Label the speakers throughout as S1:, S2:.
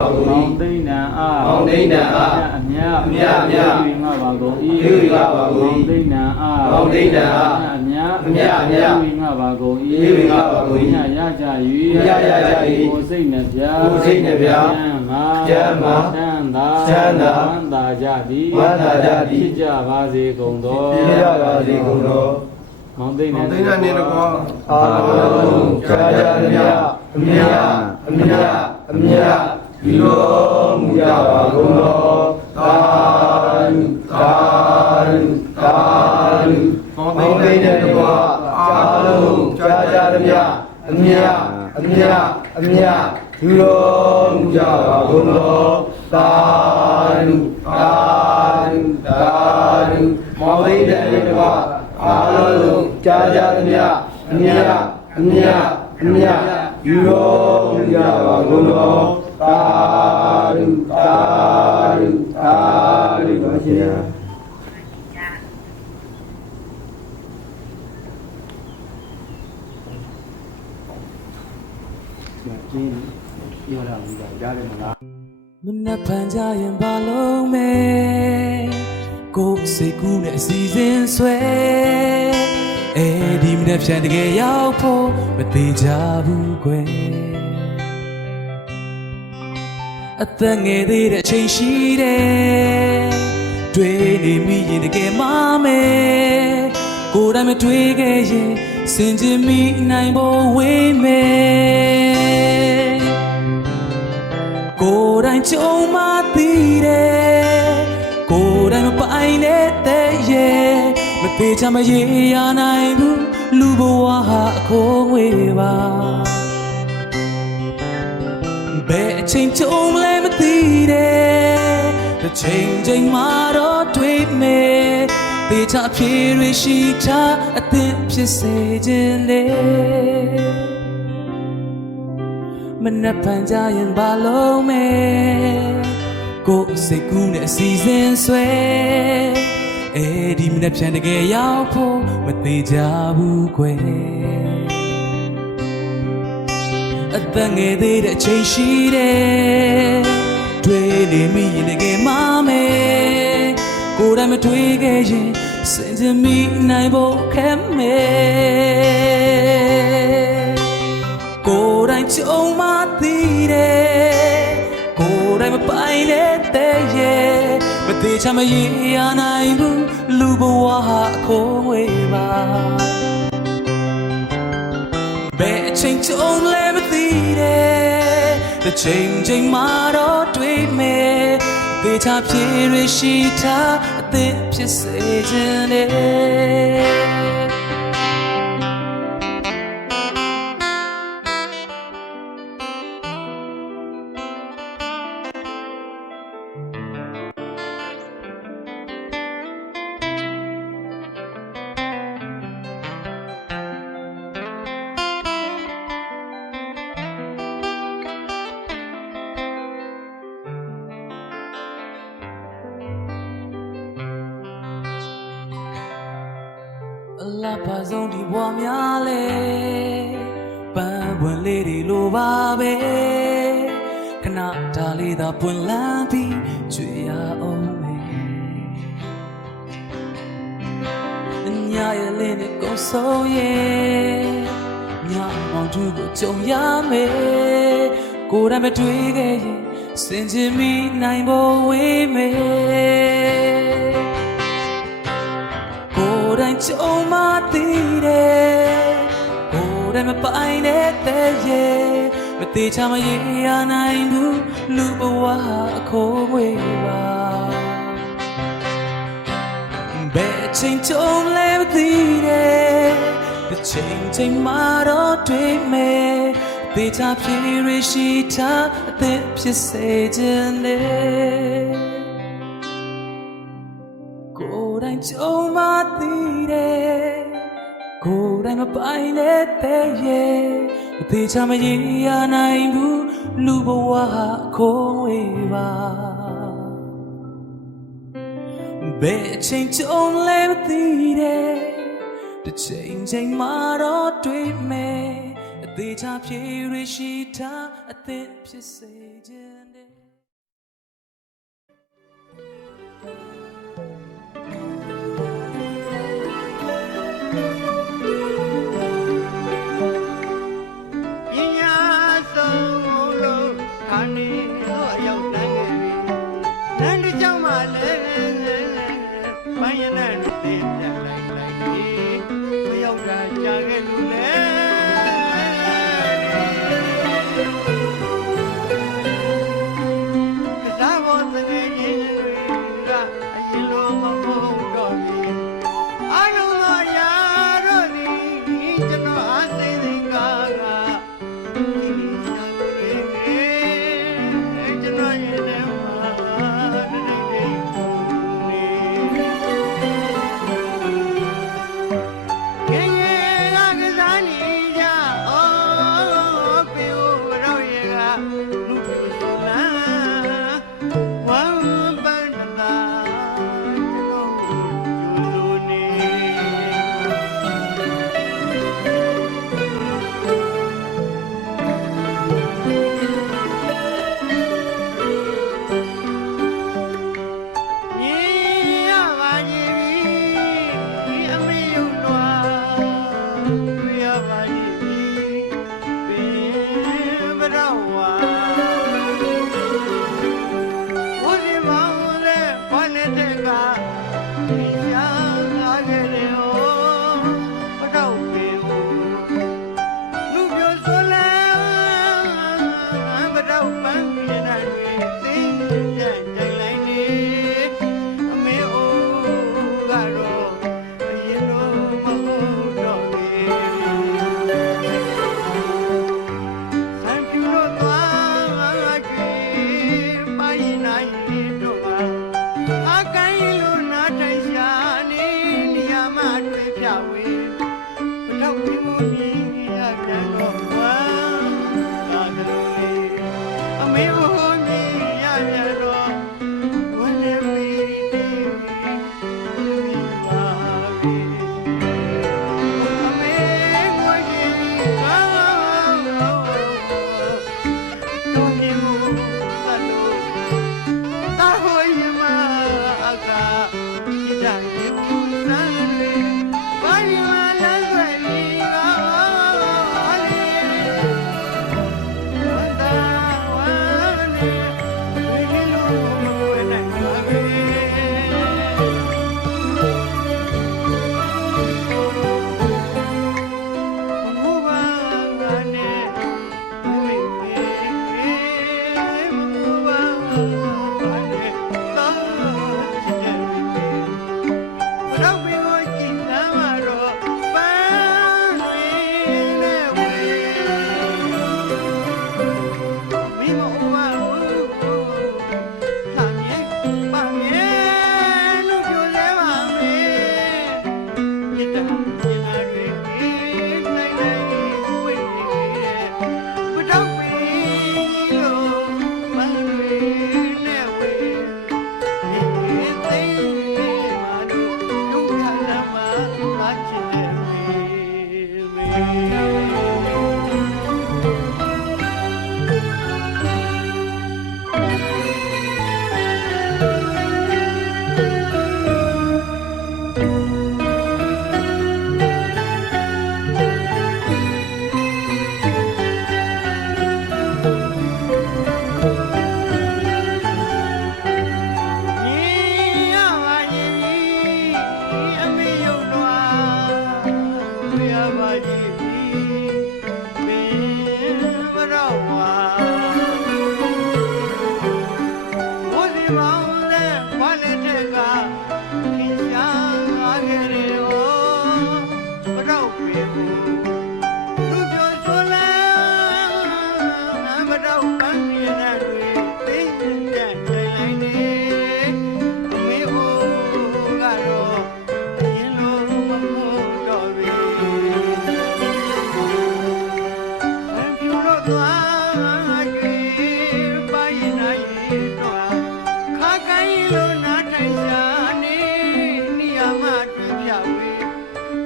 S1: မောင်သိဏံအား
S2: မောင်သိဏံအား
S1: အမြတ်
S2: အမြတ်အမြတ်
S1: ဝိငါပါကုန်၏
S2: ဝိငါပါကုန်၏
S1: မောင်သိဏံအား
S2: မောင်သိဏံအား
S1: အမြတ်
S2: အမြတ်အမြတ်
S1: ဝိငါပါကုန်၏
S2: ဝိငါပါကုန်၏
S1: ညရကြ၍
S2: ညရကြ၍
S1: ကိုယ်စိတ်နှပြ
S2: ကိုယ်စိတ်နှပြ
S1: ကျမ်းမာ
S2: ကျမ်းမာ
S1: ချမ်းသာ
S2: ချမ်းသာ
S1: ဝမ်းသာကြသည်
S2: ဝမ်းသာကြသည်
S1: ဖြစ်ကြပါစေကုန်သော
S2: ပြရပါစေကုန်သော
S1: မောင်သိဏံ
S3: မောင်သိဏံနေတကော
S2: အာလုံးကြာကြာမြတ်အမြတ်အမြတ်အမြ တ်ဒီလိုမူကြပါကုန်သောသာဓုသာဓုသာဓုမောင်သိတဲ့တကွာအာလုံးကြာကြာမြတ်အမြတ်အမြတ်အမြတ်ဒီလိုမူကြပါကုန်သောသာဓုသာဓုသာဓုမောင်သိတဲ့တကွာအာလုံးကြာကြာမြတ်အမြတ်အမြတ်အမြတ်ဒီလိုမူကြပါကုန်သော သာဓုသာဓုသာဓုပါရှင်
S1: ကျင်းပြောရအောင်ကြာရတယ်မလား
S4: မနှက်ဖန်ကြရင်ဘာလုံးမဲကိုယ်စိတ်ကူးနဲ့အစီစဉ်ဆွဲအဲဒီမနှက်ဖြန်တကယ်ရောက်ဖို့မသေးကြဘူးကွယ် အသက်ငယ်သေးတဲ့အချိန်ရှိတယ်တွေ့နေမိရင်တကယ်မမဲကိုယ်တိုင်မတွေ့ခဲ့ရင်စင်ကြင်မိနိုင်ဖို့ဝေးမယ်ကိုယ်တိုင်ကြုံမှသိတယ်ကိုယ်တိုင်မပိုင်တဲ့ရဲ့မသေးချင်မရေရနိုင်ဘူးလူဘဝဟာအခိုးငွေပါ ဘယ်အချိန်ကြုံလဲမသိတယ်တစ်ချိန်ချိန်မှတော့တွေ့မယ်သေချာဖြေရရှိချအသင်ဖြစ်စေခြင်းလေမနှက်ဖန်ကြရင်ဘာလုံးမဲကိုယ်စိတ်ကူးနဲ့အစီစဉ်ဆွဲအဲဒီမနှက်ဖြန်တကယ်ရောက်ဖို့မသေးကြဘူးကွယ် အသက်ငယ်သေးတဲ့အချိန်ရှိတယ်တွေ့နေမိရင်တကယ်မမဲကိုယ်တိုင်မတွေ့ခဲ့ရင်စင်ကြင်မိနိုင်ဖို့ခဲမဲကိုယ်တိုင်ကြုံမှသိတယ်ကိုယ်တိုင်မပိုင်တဲ့ရဲ့မသေးချင်မရေရနိုင်ဘူးလူဘဝဟာအခိုးဝေးပါ ဘယ်အချိန်ကြုံလဲမသိတယ်တစ်ချိန်ချိန်မှတော့တွေ့မယ်သေချာဖြေရရှိတာအသင်ဖြစ်စေခြင်းနဲ့ လားပါဆုံးဒီဘဝများလဲပန်းပွင့်လေးတွေလိုပါပဲခဏဒါလေးသာပွင့်လန်းပြီးကြွေရအောင်မယ်ညရဲ့လေးနဲ့ကိုယ်ဆုံးရဲ့ညမောင်သူကိုကြုံရမယ်ကိုယ်တိုင်မတွေ့ခဲ့ရင်စင်ချင်မိနိုင်ဖို့ဝေးမယ်ကို ယ်တိုင်ကြုံမှသိတယ်ကိုယ်တိုင်မပိုင်တဲ့ရဲ့မသေးချာမရေရနိုင်ဘူးလူဘဝဟာအခိုးဝေးပါဘယ်အချိန်ကြုံလဲမသိတယ်တစ်ချိန်ချိန်မှတော့တွေ့မယ်သေချာဖြေရရှိတာအသက်ဖြစ်စေခြင်းလေ ကိုယ်တိုင်ကြုံမှသိတယ်ကိုယ်တိုင်မပိုင်တဲ့ရဲ့အသေးချာမရေရနိုင်ဘူးလူဘဝဟာအခိုးဝေးပါဘယ်အချိန်ကြုံလဲမသိတယ်တစ်ချိန်ချိန်မှတော့တွေ့မယ်အသေးချာဖြေရရှိတာအသက်ဖြစ်စေခြင်းတဲ့
S5: လဲမိုင်းရနဲ့တင်
S3: ပြလိုက်လိုက်မရောက်တာကြာခဲ့လို့လဲ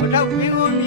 S3: without me, would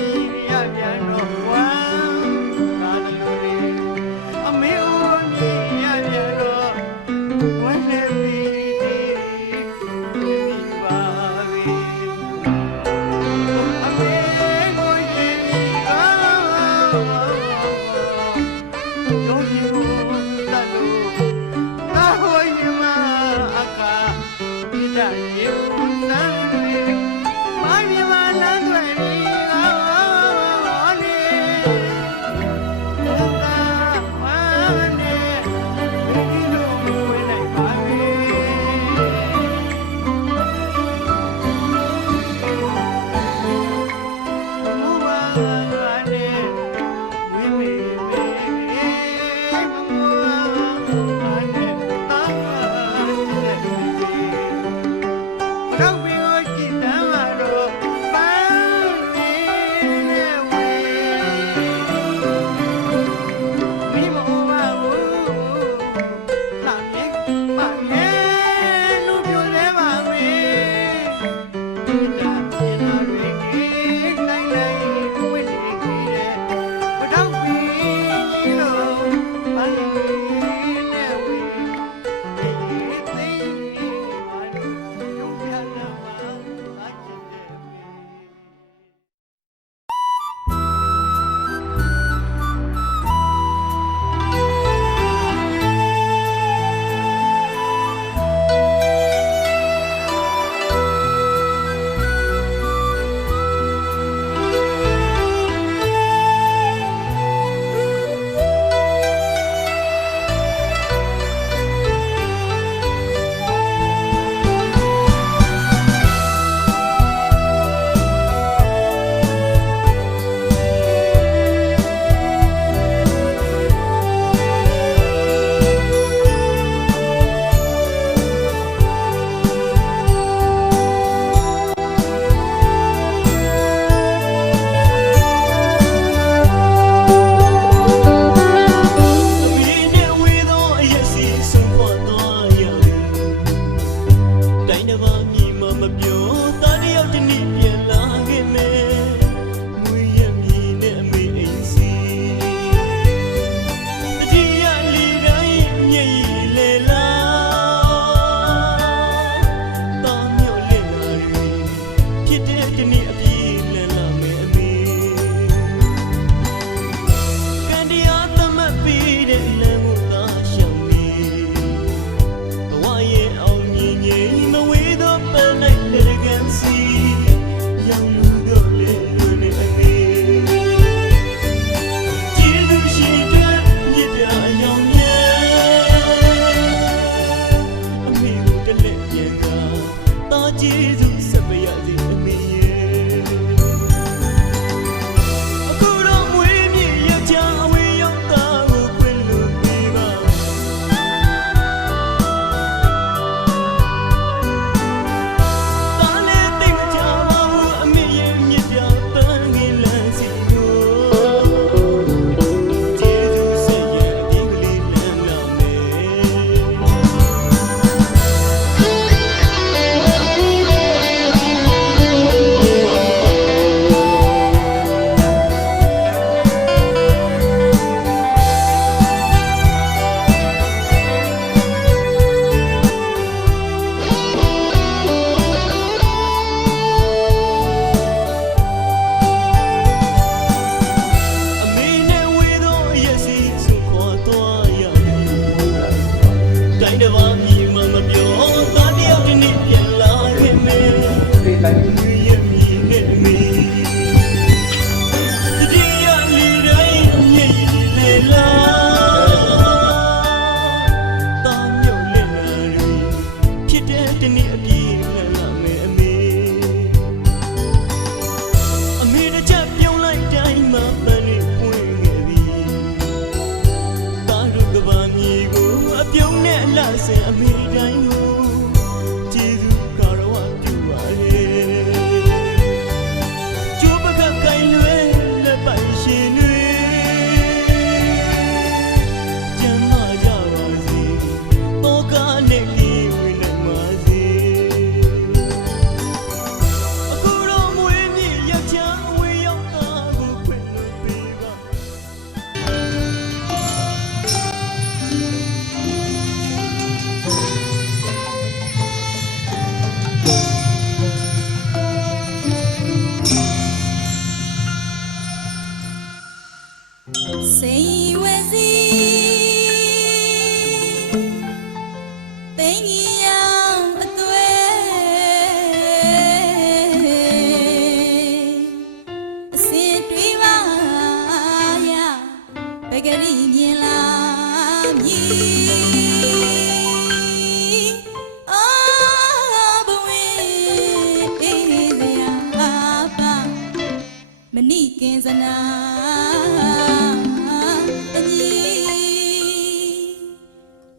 S3: I say I really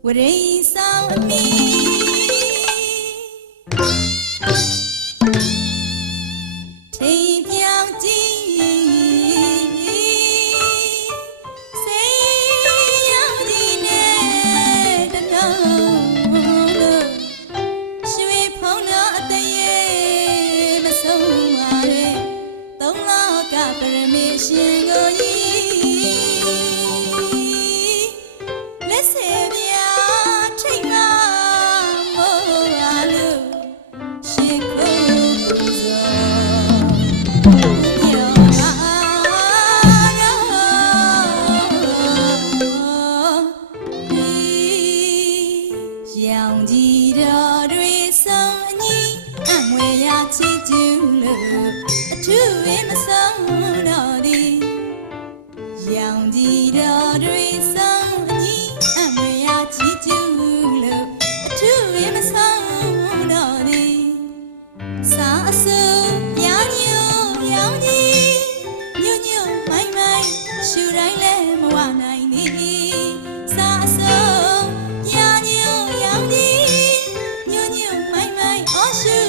S3: ဝရိန်ဆောင်အမိ you.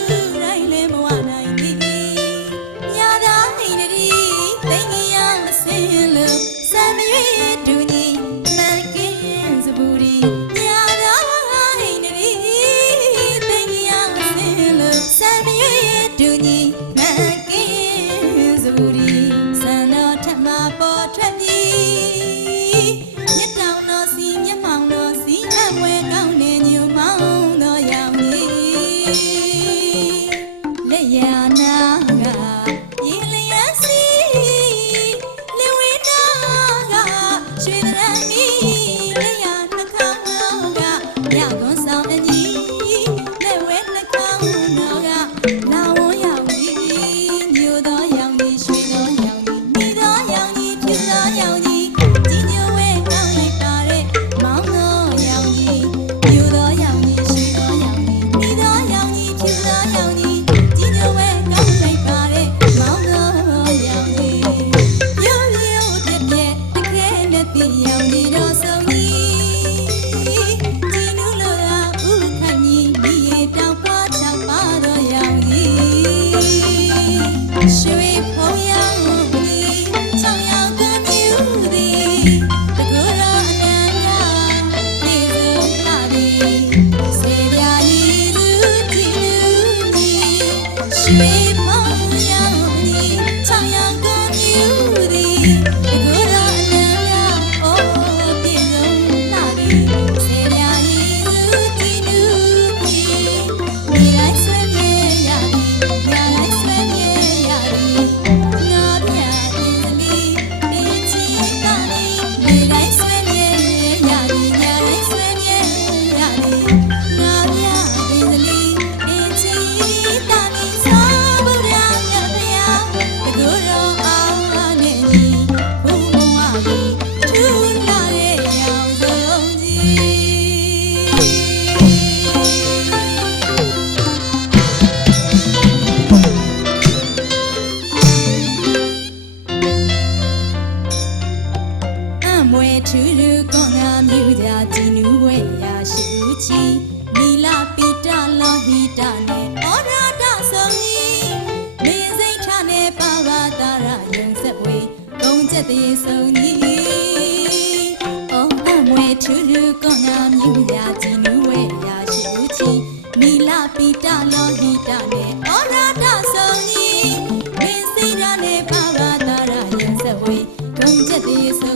S3: ထူလူကောနာမြူရာကြ
S6: ည်နူဝဲရာရှိလူချီမီလာပီတာလောဟီတာနဲ့ဩရာဒဆောင်ကြီးမင်းစိရာနဲ့ပါပါတာရာရင်ဆက်ဝေးဒုံချက်တည်းဆို